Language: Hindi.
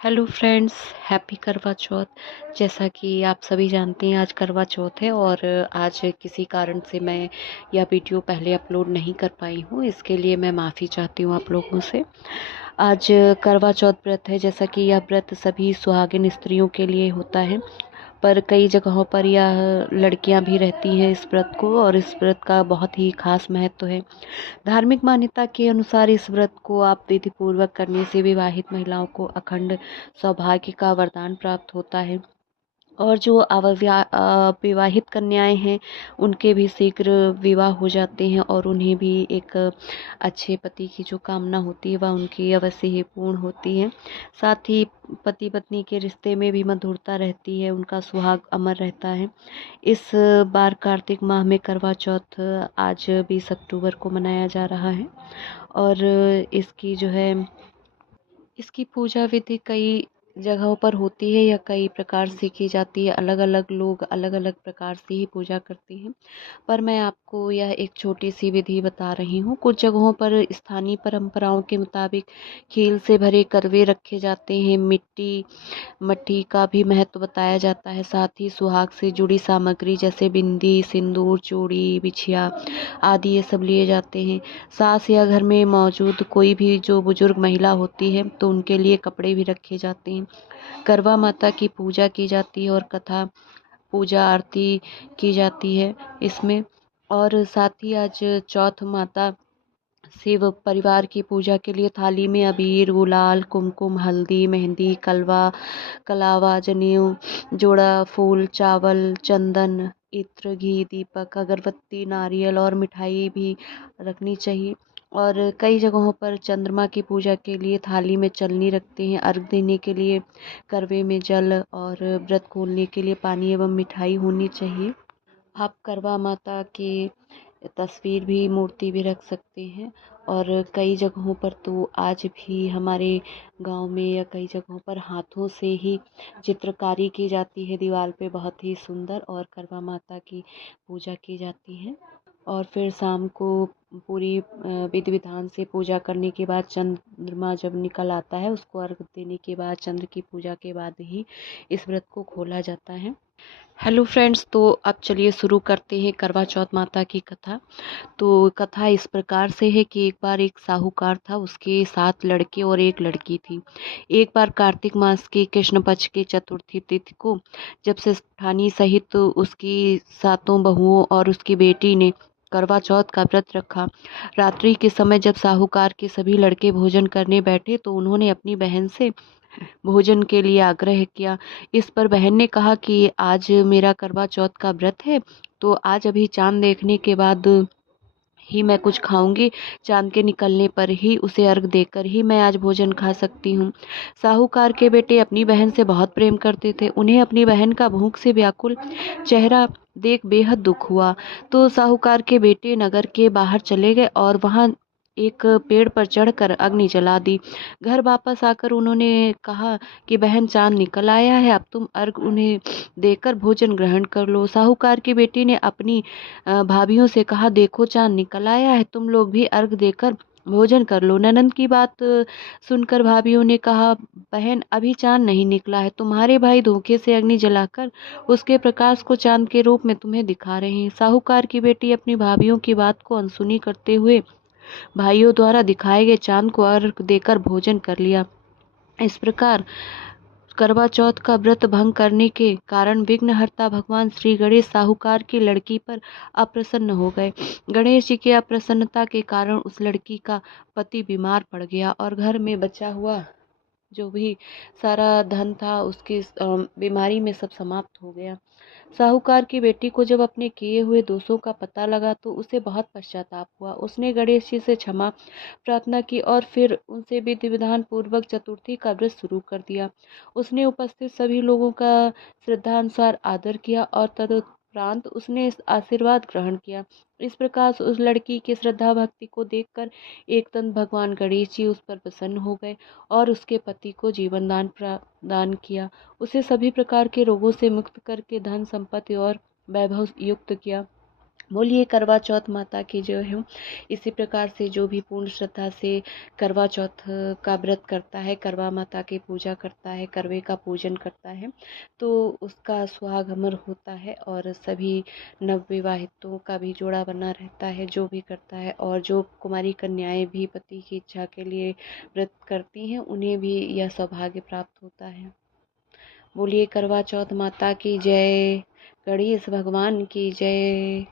हेलो फ्रेंड्स, हैप्पी करवा चौथ। जैसा कि आप सभी जानते हैं आज करवा चौथ है और आज किसी कारण से मैं यह वीडियो पहले अपलोड नहीं कर पाई हूँ। इसके लिए मैं माफ़ी चाहती हूँ आप लोगों से। आज करवा चौथ व्रत है। जैसा कि यह व्रत सभी सुहागिन स्त्रियों के लिए होता है, पर कई जगहों पर यह लड़कियां भी रहती हैं इस व्रत को, और इस व्रत का बहुत ही खास महत्व है। धार्मिक मान्यता के अनुसार इस व्रत को आप विधि पूर्वक करने से विवाहित महिलाओं को अखंड सौभाग्य का वरदान प्राप्त होता है, और जो विवाहित कन्याएं हैं उनके भी शीघ्र विवाह हो जाते हैं और उन्हें भी एक अच्छे पति की जो कामना होती है वह उनकी अवश्य ही पूर्ण होती है। साथ ही पति पत्नी के रिश्ते में भी मधुरता रहती है, उनका सुहाग अमर रहता है। इस बार कार्तिक माह में करवा चौथ आज 20 अक्टूबर को मनाया जा रहा है, और इसकी जो है इसकी पूजा विधि कई जगहों पर होती है या कई प्रकार से की जाती है। अलग अलग लोग अलग अलग प्रकार से ही पूजा करते हैं, पर मैं आपको यह एक छोटी सी विधि बता रही हूँ। कुछ जगहों पर स्थानीय परंपराओं के मुताबिक खील से भरे करवे रखे जाते हैं। मिट्टी मट्टी का भी महत्व बताया जाता है। साथ ही सुहाग से जुड़ी सामग्री जैसे बिंदी, सिंदूर, चूड़ी, बिछिया आदि ये सब लिए जाते हैं। सास या घर में मौजूद कोई भी जो बुजुर्ग महिला होती है तो उनके लिए कपड़े भी रखे जाते हैं। करवा माता की पूजा की जाती है और कथा पूजा आरती की जाती है इसमें। और साथ ही आज चौथ माता शिव परिवार की पूजा के लिए थाली में अबीर, गुलाल, कुमकुम, हल्दी, मेहंदी, कलावा, जनेऊ, जोड़ा फूल, चावल, चंदन, इत्र, घी, दीपक, अगरबत्ती, नारियल और मिठाई भी रखनी चाहिए। और कई जगहों पर चंद्रमा की पूजा के लिए थाली में चलनी रखते हैं। अर्घ देने के लिए करवे में जल और व्रत खोलने के लिए पानी एवं मिठाई होनी चाहिए। आप करवा माता की तस्वीर भी, मूर्ति भी रख सकते हैं। और कई जगहों पर तो आज भी हमारे गांव में या कई जगहों पर हाथों से ही चित्रकारी की जाती है दीवार पे, बहुत ही सुंदर, और करवा माता की पूजा की जाती है। और फिर शाम को पूरी विधि विधान से पूजा करने के बाद चंद्रमा जब निकल आता है, उसको अर्घ देने के बाद, चंद्र की पूजा के बाद ही इस व्रत को खोला जाता है। हेलो फ्रेंड्स, तो अब चलिए शुरू करते हैं करवा चौथ माता की कथा। तो कथा इस प्रकार से है कि एक बार एक साहूकार था, उसके 7 लड़के और एक लड़की थी। एक बार कार्तिक मास के कृष्ण पक्ष की चतुर्थी तिथि को जब सेठानी सहित उसकी 7 बहुओं और उसकी बेटी ने करवा चौथ का व्रत रखा। रात्रि के समय जब साहूकार के सभी लड़के भोजन करने बैठे तो उन्होंने अपनी बहन से भोजन के लिए आग्रह किया। इस पर बहन ने कहा कि आज मेरा करवा चौथ का व्रत है, तो आज अभी चांद देखने के बाद ही मैं कुछ खाऊंगी। चांद के निकलने पर ही उसे अर्घ देकर ही मैं आज भोजन खा सकती हूँ। साहूकार के बेटे अपनी बहन से बहुत प्रेम करते थे। उन्हें अपनी बहन का भूख से व्याकुल चेहरा देख बेहद दुख हुआ। तो साहूकार के बेटे नगर के बाहर चले गए और वहां एक पेड़ पर चढ़कर अग्नि जला दी। घर वापस आकर उन्होंने कहा कि बहन, चांद निकल आया है, अब तुम अर्घ उन्हें देकर भोजन ग्रहण कर लो। साहूकार की बेटी ने अपनी भाभियों से कहा, देखो चांद निकल आया है, तुम लोग भी अर्घ देकर भोजन कर लो। ननंद की बात सुनकर भाभियों ने कहा, बहन, अभी चांद नहीं निकला है, तुम्हारे भाई धोखे से अग्नि जलाकर उसके प्रकाश को चांद के रूप में तुम्हें दिखा रहे हैं। साहूकार की बेटी अपनी भाभियों की बात को अनसुनी करते हुए भाइयों द्वारा दिखाए गए चांद को अर्घ देकर भोजन कर लिया। इस प्रकार करवा चौथ का व्रत भंग करने के कारण विघ्नहर्ता भगवान श्री गणेश साहूकार की लड़की पर अप्रसन्न हो गए। गणेश जी की अप्रसन्नता के कारण उस लड़की का पति बीमार पड़ गया और घर में बचा हुआ जो भी सारा धन था उसकी बीमारी में सब समाप्त हो गया। साहूकार की बेटी को जब अपने किए हुए दोषों का पता लगा तो उसे बहुत पश्चाताप हुआ। उसने गणेश जी से क्षमा प्रार्थना की और फिर उनसे विधि विधान पूर्वक चतुर्थी का व्रत शुरू कर दिया। उसने उपस्थित सभी लोगों का श्रद्धानुसार आदर किया और तदुपरांत उसने इस आशीर्वाद ग्रहण किया। इस प्रकार उस लड़की की श्रद्धा भक्ति को देखकर एकदंत भगवान गणेश जी उस पर प्रसन्न हो गए और उसके पति को जीवन दान प्रदान किया। उसे सभी प्रकार के रोगों से मुक्त करके धन संपत्ति और वैभव युक्त किया। बोलिए करवा चौथ माता की जो है। इसी प्रकार से जो भी पूर्ण श्रद्धा से करवा चौथ का व्रत करता है, करवा माता की पूजा करता है, करवे का पूजन करता है, तो उसका सुहाग अमर होता है और सभी नवविवाहितों का भी जोड़ा बना रहता है जो भी करता है। और जो कुमारी कन्याएं भी पति की इच्छा के लिए व्रत करती हैं, उन्हें भी यह सौभाग्य प्राप्त होता है। बोलिए करवा चौथ माता की जय, गणेश भगवान की जय।